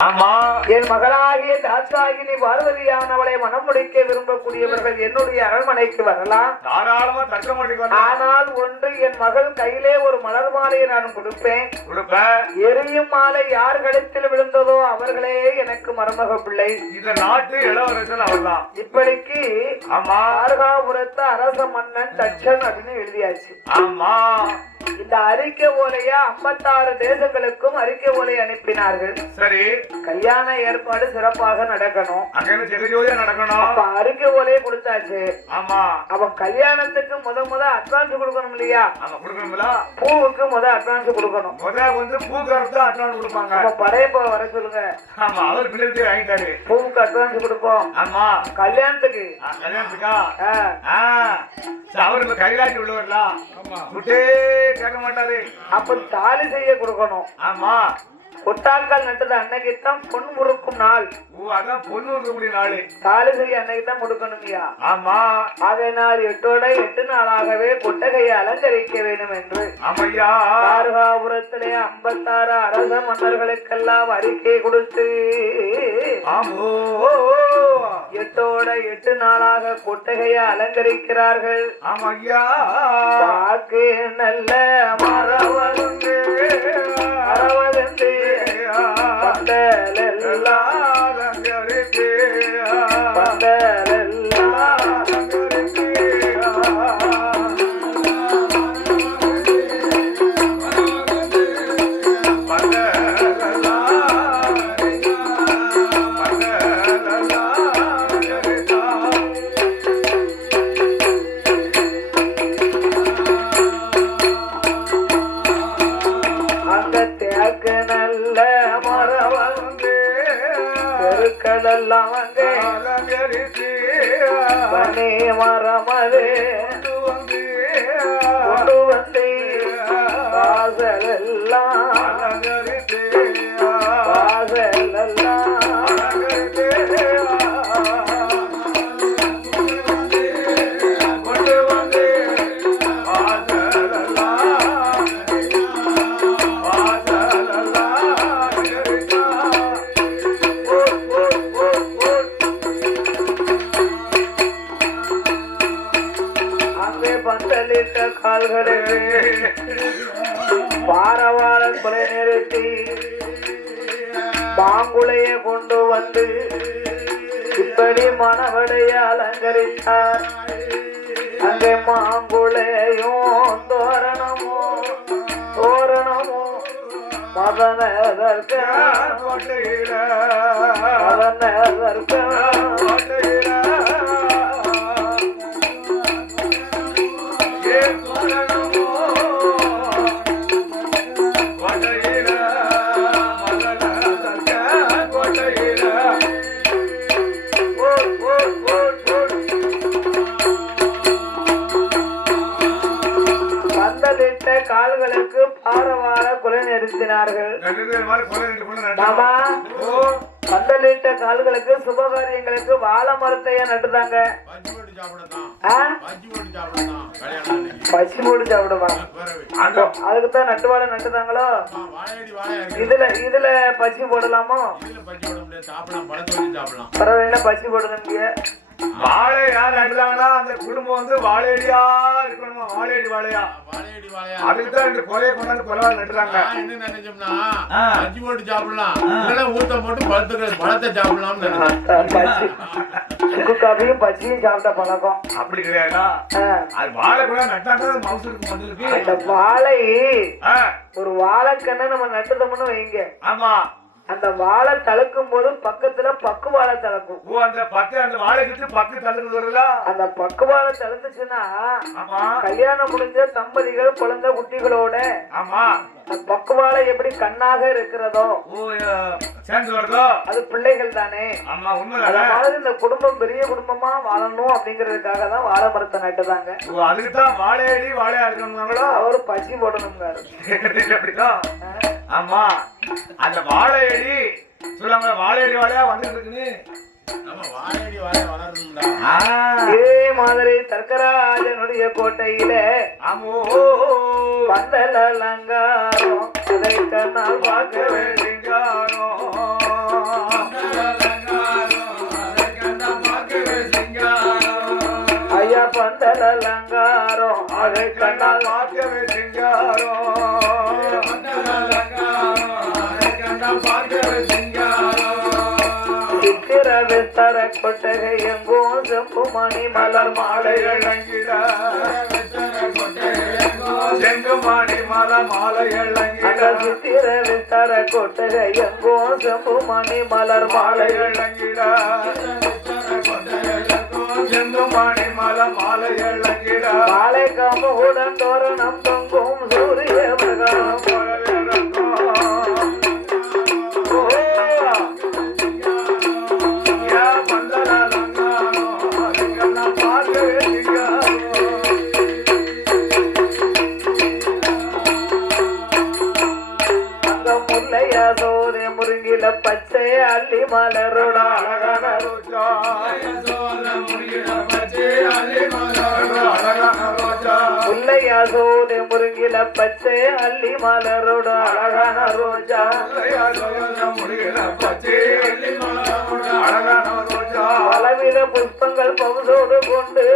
ஆமா என் மகளாகிய தாத்தாகினி பார்வதியானவளை மனம் முடிக்க விரும்பக்கூடியவர்கள் என்னுடைய அரண்மனைக்கு வரலாம். தாராளமா தக்க ஆனால் ஒன்று என் மகள் கையிலே ஒரு மலர் மாலையை நான் கொடுப்பேன். கொடுப்ப. எரியும் மாலை யார் கழுத்தில் விழுந்ததோ அவர்களே எனக்கு மருமக பிள்ளை. இந்த நாட்டு இளவரசன் அவர்தான். இப்படிக்கு ஆமா ஆர்காபுரத்து அரச மன்னன் தட்சன் அப்படின்னு எழுதியாச்சு. ஆமா இந்த அறிக்கை ஓலைய ஐம்பத்தாறு தேசங்களுக்கும் அறிக்கை ஓலை அனுப்பினார்கள். சரி. கல்யாண ஏற்பாடு சிறப்பாக நடக்கணும். அங்க என்ன ஜெகஜோதியா நடக்கணும். அறிக்கை ஓலையை கொடுத்தாச்சு. ஆமா. அவன் கல்யாணத்துக்கு முத முத அட்வான்ஸ் கொடுக்கணும் இல்லையா? ஆமா பூவுக்கு முத அட்வான்ஸ் கொடுக்கணும். முத வந்து பூக்கரத்து அட்வான்ஸ் கொடுப்பாங்க. அப்ப படையப்ப வர சொல்லுங்க. ஆமா அவர் பிள்ளைக்கு வாங்கிட்டாரு. பூவுக்கு அட்வான்ஸ் கொடுப்போம். ஆமா. கல்யாணத்துக்கு. ஆ, கல்யாணத்துக்கா? ஆ, ஆ, சரி, அவர் கைலாட்டி உள்ளவர்ல? விட்டே கேட்க மாட்டாரு. அப்ப தாலி செய்ய கொடுக்கணும். ஆமா. கொட்டாக்கால் நட்டது அன்னைக்கு தான் பொன் முறுக்கும் நாள். ஓ அதான் பொண்ணு இருக்கக்கூடிய நாளு. தாலி செய்ய அன்னைக்கு தான் கொடுக்கணும்யா ஆமா. ஆகையினால் எட்டோட எட்டு நாளாகவே கொட்டகையை அலங்கரிக்க வேண்டும் என்று. ஆமையா. தாரகாபுரத்திலே ஐம்பத்தாறு அரச மன்னர்களுக்கெல்லாம் அறிக்கை கொடுத்து ஆமோ. எட்டோட எட்டு நாளாக கொட்டகையை அலங்கரிக்கிறார்கள். ஆமையா. வாக்கு நல்ல மரவந்து மரவந்து പന്തേലെല്ലാ പന്തേല അലങ്കരിച്ചാൽ അല്ലെ മാമ്പുളയോ തോരണമോ? തോരണമോ? മതനേതർക്കോട്ടയില கால்களுக்கு சுபகாரியங்களுக்கு வாழை மரத்தைய நட்டுதாங்க? பசி மூடி சாப்பிடுவாங்க பிறகு. அதுக்கு தான் நட்டு வாழை நட்டுதாங்களோ இதுல இதுல பசி போடலாமோ? பரவாயில்ல பசி போடுங்க வாழை யார் நடுறாங்களா அந்த குடும்பம் வந்து வாழையடியா இருக்கணுமா? வாழையடி வாழையா? வாழையடி வாழையா? அதுக்கு தான் இந்த கொலையை கொண்டாந்து கொலை நட்டுறாங்க. நான் என்ன நினைச்சோம்னா ஆ. பஞ்சு போட்டு சாப்பிடலாம். இல்லைன்னா ஊத்த போட்டு பழத்துக்கு பழத்தை சாப்பிடலாம்னு நினைச்சேன். பசி சுக்கு காபியும் பசியும் சாப்பிட்ட பழக்கம். அப்படி கிடையாதா. அது வாழை கூட நட்டாங்க மவுசு இருக்கு அந்த வாழை ஒரு வாழைக்கண்ணை நம்ம நட்டுதோம்னு வைங்க. ஆமா. அந்த வாழை தழுக்கும் போது பக்கத்துல பக்கு வாழை தளக்கும் ஓ அந்த பக்கு அந்த வாழை கிட்டு பக்கு வருதா? அந்த பக்கு வாழை தளர்ந்துச்சுன்னா ஆமா. கல்யாணம் முடிஞ்ச தம்பதிகள் குழந்தை குட்டிகளோட ஆமா. அந்த பக்கு வாழை எப்படி கண்ணாக இருக்கிறதோ சேர்ந்து வருதோ? அது பிள்ளைகள் தானே. ஆமா உண்மைதானே? இந்த குடும்பம் பெரிய குடும்பமா வாழணும் அப்படிங்கறதுக்காக தான் வாழை மரத்தை நட்டுதாங்க. அதுக்கு தான் வாழையடி வாழையா இருக்கணுங்களோ அவரு பசி போடணுங்காரு அப்படிதான். ஆமா. அந்த வாழையடி. சொல்லாம வாழையடி வாழையா வந்துட்டு இருக்குன்னு மதுரை தர்க்கராஜனுடைய கோட்டையில பந்தல லங்காரம் நான் பார்க்க வேண்டியாரம் ஐயா பந்தல லங்காரம் அதை கண்ணால் பார்க்க தர விஸ்தர கொட்டகை செம்பு மணி மலர் மாலை இளங்கிட செங்குமாடி மல மாலை அந்த தர சித்திர விஸ்தர செம்பு மணி மலர் மாலை இளங்கிட மலர் மல மாலை இளங்கிட மாலை கம்புடன் தோரணம் தொங்கும் சூரிய பிரகாரம் அள்ளி மலரோட அழகான ரோஜா. சோதே முருங்கில பச்சை அள்ளி மலரோட அழகான ரோஜா. பலவித புஷ்பங்கள் பகுதோடு கொண்டு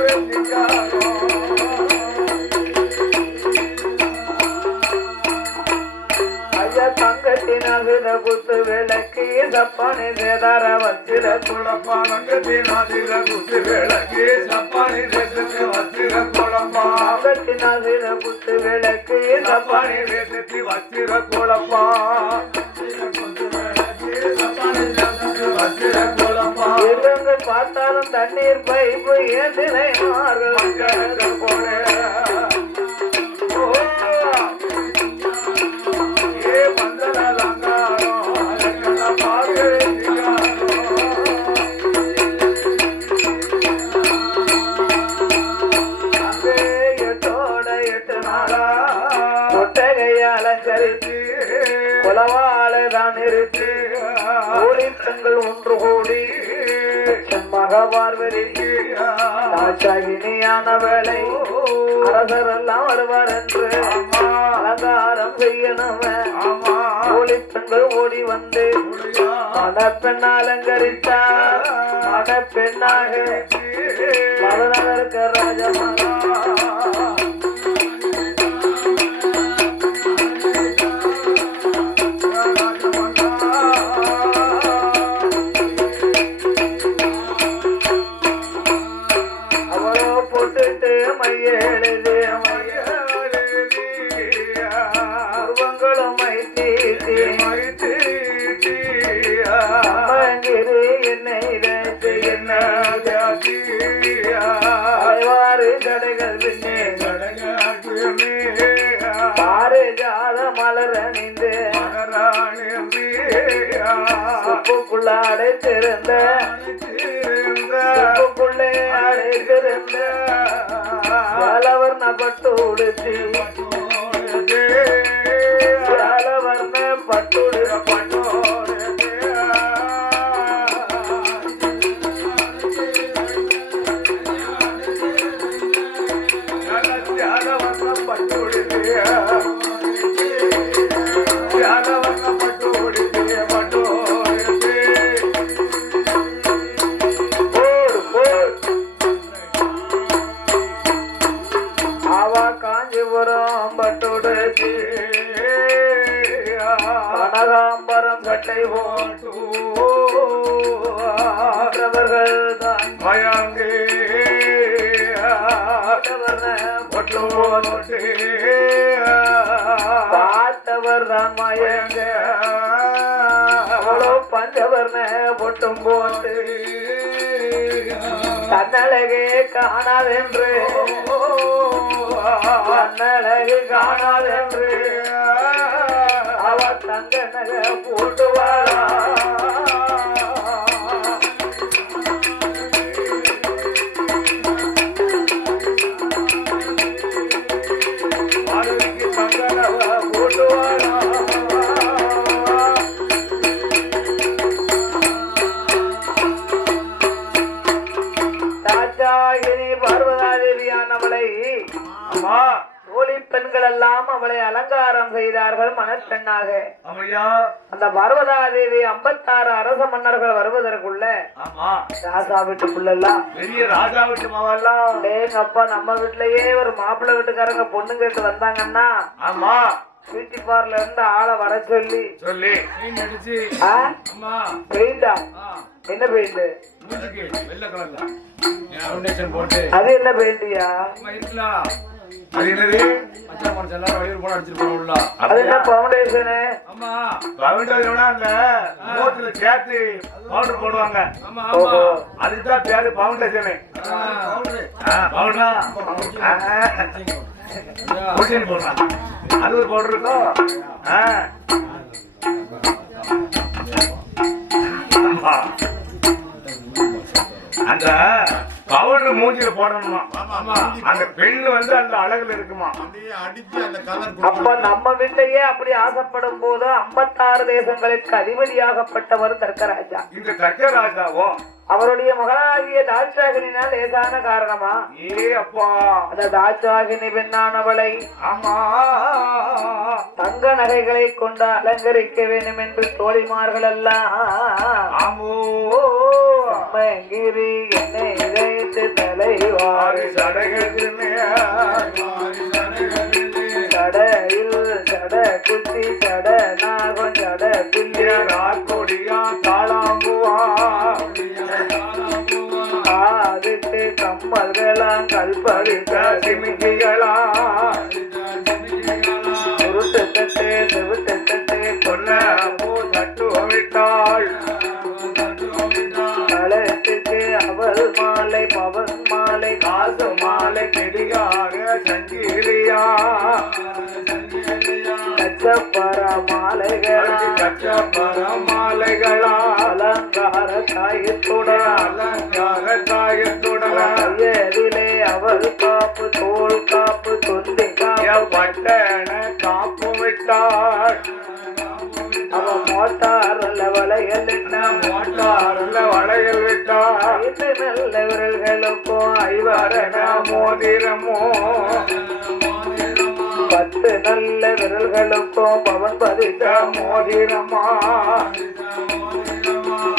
கொட்டகையில் பார்க்கவே சிங்காரம் ஐயா தங்கத்தின் அகில குத்து விளக்கு சப்பானி சேதார வச்சிர தங்கத்தின் அகில குத்து விளக்கு சப்பானி எங்க பார்த்தாலும் தண்ணீர் பைப்பு ஏந்தினை போனேன் கோடி பெண்கள் ஒன்று கோடி தாட்சாகினியான வேலை. அரசரெல்லாம் வருவார் என்று அலங்காரம் செய்யணும். கோழி பெண்கள் ஓடி வந்து மணப்பெண் அலங்கரித்தார். மணப்பெண்ணாக மதனதற்கு ராஜமகா உப்புக்குள்ள அடைத்திருந்த உப்புக்குள்ளே அடைத்திருந்த ஜாலவர்ண பட்டு உடுத்தி ஜாலவர்ண பட்டு காஞ்சிபுரம் கனகாம்பரம் கட்டை போட்டுவர்கள் தான் பட்டு போட்டு பார்த்தவர் தான் மயங்க அவ்வளோ பஞ்சவர்ண பொட்டும் போட்டு. தன்னழகே காணாதென்று. தன்னழகு காணாதென்று. அவர் தங்க நகை போட்டுவாரா? ஆமையா? அந்த பர்வதாதேவி ஐம்பத்தாறு அரச மன்னர்கள் வருவதற்குள்ள ஆமா. ராசா வீட்டுக்குள்ளெல்லாம் பெரிய ராஜா வீட்டு மாவெல்லாம். அப்பா நம்ம வீட்லயே ஒரு மாப்பிள்ளை வீட்டுக்காரங்க பொண்ணு கேட்டு வந்தாங்கன்னா ஆமா. பியூட்டி பார்ல இருந்து ஆளை வர சொல்லி. சொல்லி. பெயிண்டா? என்ன பெயிண்ட்? அது என்ன பெயிண்டியா? அது என்னது மச்சான் மனுஷன் எல்லாரும் வயிறு போட அடிச்சிட்டு உள்ள அது என்ன சேர்த்து பவுடர் போடுவாங்க. ஆமா ஆமா. அதுதான் பேரு பவுண்டேஷனு பவுடரா போடுறான் அது ஒரு பவுடர் இருக்கும். அந்த பவுடர் மூஞ்சில போடணுமா? அந்த பெண் வந்து அந்த அழகுல இருக்குமா? அப்படியே அடிச்சு அந்த கலர் அப்ப நம்ம வீட்லயே அப்படி ஆசைப்படும் போது ஐம்பத்தாறு தேசங்களுக்கு அதிபதியாகப்பட்டவர் தர்க்கராஜா. இந்த தக்க ராஜாவும் அவருடைய மகளாகிய தாட்சாகினால் லேசான காரணமா? ஏ அப்பா. அந்த தாட்சாகினி பெண்ணானவளை ஆமா. தங்க நகைகளை கொண்டு அலங்கரிக்க வேண்டும் என்று தோழிமார்கள் எல்லாம் ஆமோ அம்மங்கிரி சடகுக்கு சடையில் சட குத்தி சட நாகம் சட பிள்ளையா கொடியா தாளாம்புவா? காதுக்கு கம்மல்களாம் கல்படித்த சிமிக்கிகளா சுருட்டு தட்டு செவிட்டு தட்டு சொன்ன பூ தட்டு விட்டாள் சங்கிலியாக சங்கிலியா? கச்சப்பர மாலைகளா கச்சப்பர மாலைகளா அலங்கார தாயத்துடன் அலங்கார தாயத்துடன் கையதிலே அவள் காப்பு தோல் காப்பு தொந்தி காப்பு. பட்டன காப்பு விட்டாள். அவ மோட்டார்ல வளையல் மோட்டார்ல வளையல் விட்டாள் ஐந்து நல்ல விரல்களுக்கும் ஐவரண மோதிரமோ. பத்து நல்ல விரல்களுக்கும் பவன் பதித்த மோதிரமா.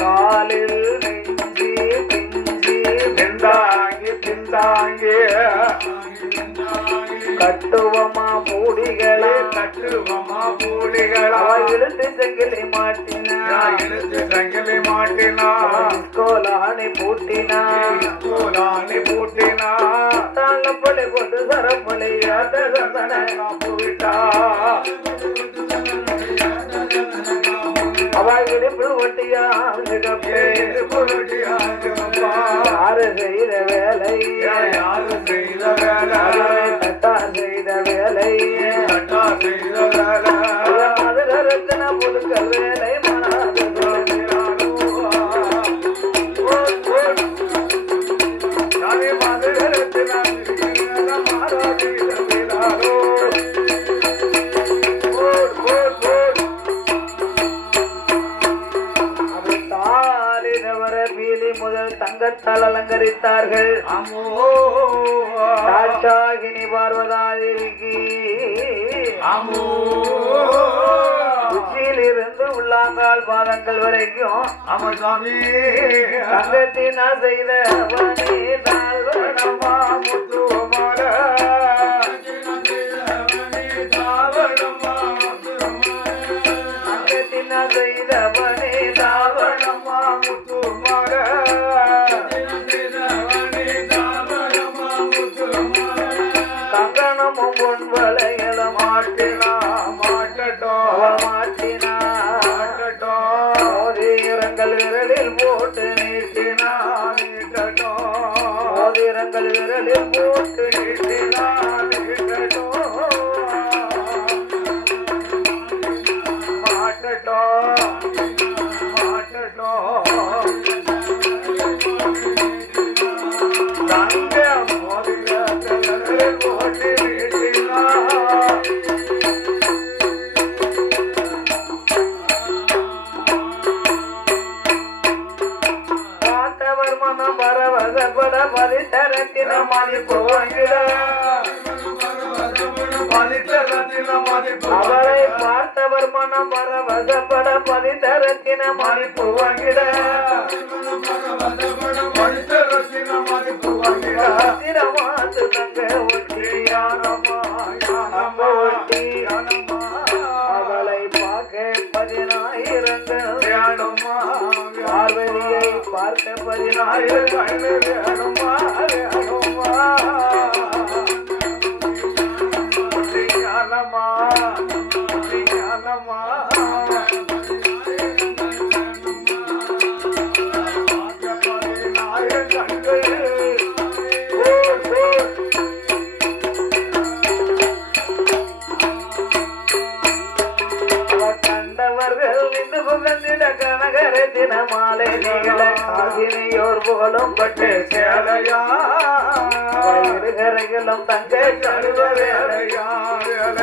காலில் நெஞ்சி பிஞ்சி பிந்தாங்கி பிந்தாங்கி கட்டுவமா மூடிகளே. பூடிகளா அவ இழுத்து செங்கிலி மாட்டினா. இழுத்து சங்கிலி மாட்டினா? கோலாணி பூட்டினா. கோலானி பூட்டினா? தாளப்பொழி கொண்டு சரப்பொழி சந்தன காப்பு விட்டா. அவ இடுப்பு ஒட்டியா. யாரு செய்த வேலை? யாரு செய்த வேலை? அம்மோ. உச்சியில் இருந்து உள்ளாங்கால் பாதங்கள் வரைக்கும் ஆமா சாமி. தங்கத்தினா செய்த அவனே போட்டு நீட்டினா நீட்டட்டும் மோதிரங்கள் விரலில் போட்டு நீட்டினா அவளை பார்த்தவர் மனம் வர வசப்பட பதித்தரத்தின மதிப்பு வாங்கிட பத்திரமாத்து தங்க ஒட்டியானம்மா யானம்மா ஒட்டி அவளை பார்க்க பதினாயிரங்கள் பார்வதியை பார்க்க பதினாயிரம் கண்டவர்கள்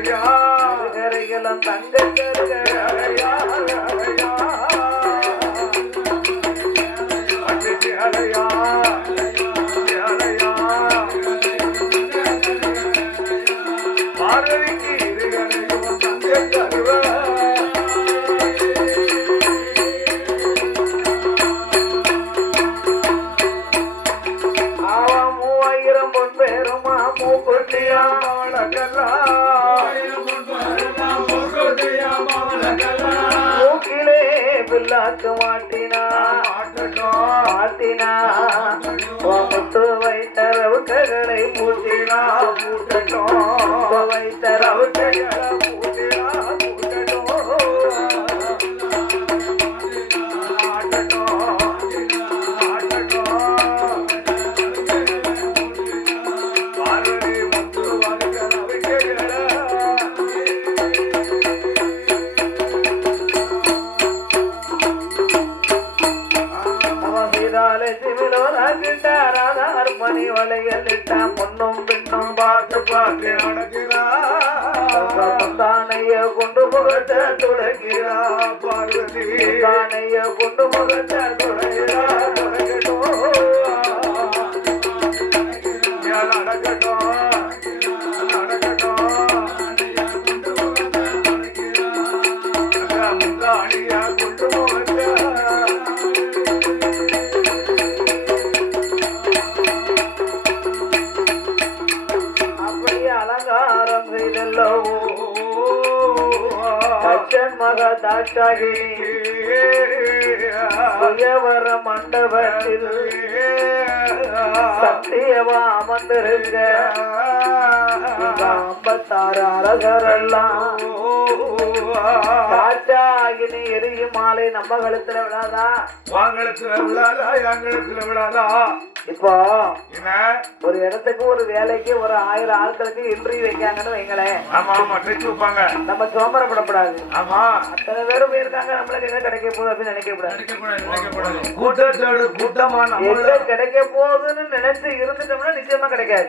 இருகரைகளும் தங்க சுயவர மண்டபத்தில் சத்தியவா அமர்ந்திருக்க இந்த ஐம்பத்தாறு அரசரெல்லாம் தாட்சாகினி எரியும் மாலை நம்ம கழுத்துல விடாதா வாங்கலத்துல விழாதா? எங்களுக்கு விழாதா? இப்போ என்ன? ஒரு இடத்துக்கு ஒரு வேலைக்கு ஒரு ஆயிரம் ஆட்களுக்கு இன்டர்வியூ வைக்காங்கன்னு வைங்களேன் ஆமா ஆமா வைப்பாங்க. நம்ம சோம்பரப்படக்கூடாது ஆமா. அத்தனை பேரும் போயிருக்காங்க நம்மளுக்கு எங்க கிடைக்க போகுது அப்படின்னு நினைக்க கூடாது கூட்டத்தோடு கூட்டமா கிடைக்க போகுதுன்னு நினைச்சு இருந்துட்டோம்னா நிச்சயமா கிடைக்காது.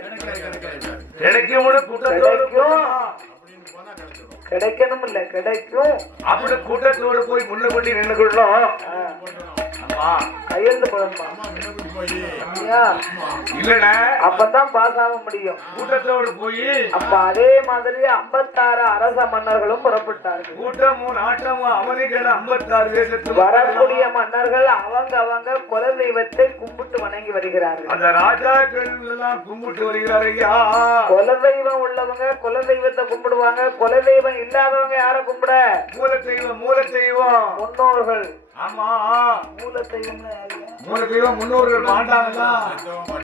கிடைக்கும் கூட்டத்தோடு கிடைக்கும். கிடைக்கணும் இல்ல கிடைக்கும். அப்படி கூட்டத்தோடு போய் முன்ன பண்ணி நின்னுக்கணும் கையெழுத்து போடணுமா? அப்பதான் பாஸ் ஆக முடியும். கூட்டத்தோடு போய். அப்ப அதே மாதிரி ஐம்பத்தாறு அரச மன்னர்களும் புறப்பட்டார்கள். கூட்டமும் நாட்டமும் அவனிகள் ஐம்பத்தாறு தேசத்து வரக்கூடிய மன்னர்கள் அவங்க அவங்க குல தெய்வத்தை கும்பிட்டு வணங்கி வருகிறார்கள். அந்த ராஜாக்கள் எல்லாம் கும்பிட்டு வருகிறார் ஐயா. குல தெய்வம் உள்ளவங்க குல தெய்வத்தை கும்பிடுவாங்க. குல தெய்வம் இல்லாதவங்க யார கும்பிட? மூல தெய்வம் மூல தெய்வம் முன்னோர்கள். ஆமா மூல யாருங்க? மூல தெய்வம் முன்னோர்கள் பாண்டாங்களா